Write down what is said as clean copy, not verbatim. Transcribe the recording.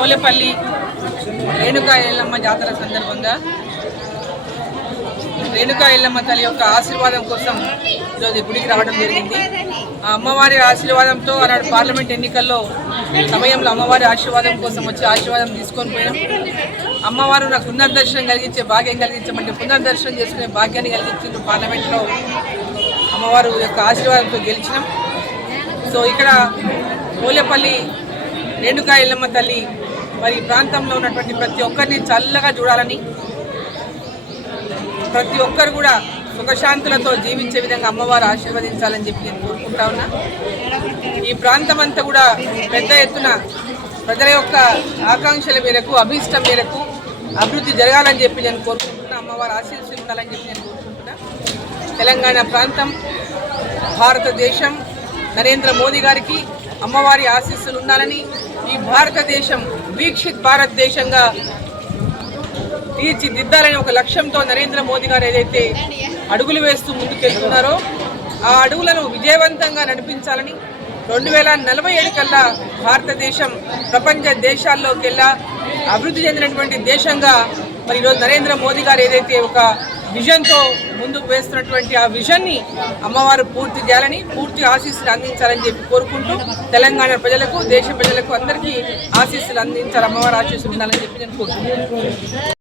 పోలేపల్లి రేణుకా ఎల్లమ్మ జాతర సందర్భంగా రేణుకా ఎల్లమ్మ తల్లి యొక్క ఆశీర్వాదం కోసం ఈరోజు గుడికి రావడం జరిగింది. ఆ అమ్మవారి ఆశీర్వాదంతో ఆనాడు పార్లమెంట్ ఎన్నికల్లో సమయంలో అమ్మవారి ఆశీర్వాదం కోసం వచ్చి ఆశీర్వాదం తీసుకొని పోయాం. అమ్మవారు నాకు పునర్దర్శనం కలిగించే భాగ్యం కలిగించమంటే పునర్దర్శనం చేసుకునే భాగ్యాన్ని కలిగించింది. పార్లమెంట్లో అమ్మవారు యొక్క ఆశీర్వాదంతో గెలిచినాం. సో ఇక్కడ పోలేపల్లి రేణుకా ఎల్లమ్మ తల్లి మరి ఈ ప్రాంతంలో ఉన్నటువంటి ప్రతి ఒక్కరిని చల్లగా చూడాలని, ప్రతి ఒక్కరు కూడా సుఖశాంతులతో జీవించే విధంగా అమ్మవారు ఆశీర్వదించాలని చెప్పి నేను కోరుకుంటా ఉన్నా. ఈ ప్రాంతం అంతా కూడా పెద్ద ఎత్తున ప్రజల యొక్క ఆకాంక్షల మేరకు, అభీష్టం మేరకు అభివృద్ధి జరగాలని చెప్పి నేను కోరుకుంటున్నా. అమ్మవారు ఆశీర్వదించాలని చెప్పి నేను కోరుకుంటున్నా. తెలంగాణ ప్రాంతం, భారతదేశం, నరేంద్ర మోదీ గారికి అమ్మవారి ఆశీస్సులు ఉండాలని, ఈ భారతదేశం వీక్షిత్ భారతదేశంగా తీర్చిదిద్దాలని ఒక లక్ష్యంతో నరేంద్ర మోదీ గారు ఏదైతే అడుగులు వేస్తూ ముందుకెళ్తున్నారో ఆ అడుగులను విజయవంతంగా నడిపించాలని, 2047 కల్లా భారతదేశం ప్రపంచ దేశాల్లోకెల్లా అభివృద్ధి చెందినటువంటి దేశంగా మరి ఈరోజు నరేంద్ర మోదీ గారు ఏదైతే ఒక విజన్తో ముందుకు వేస్తున్నటువంటి ఆ విజన్ని అమ్మవారు పూర్తి చేయాలని, పూర్తి ఆశీస్సులు అందించాలని చెప్పి కోరుకుంటూ తెలంగాణ ప్రజలకు, దేశ ప్రజలకు అందరికీ ఆశీస్సులు అందించాలి, అమ్మవారు ఆశీస్సులు ఉండాలని చెప్పి నేను కోరుకుంటున్నాను.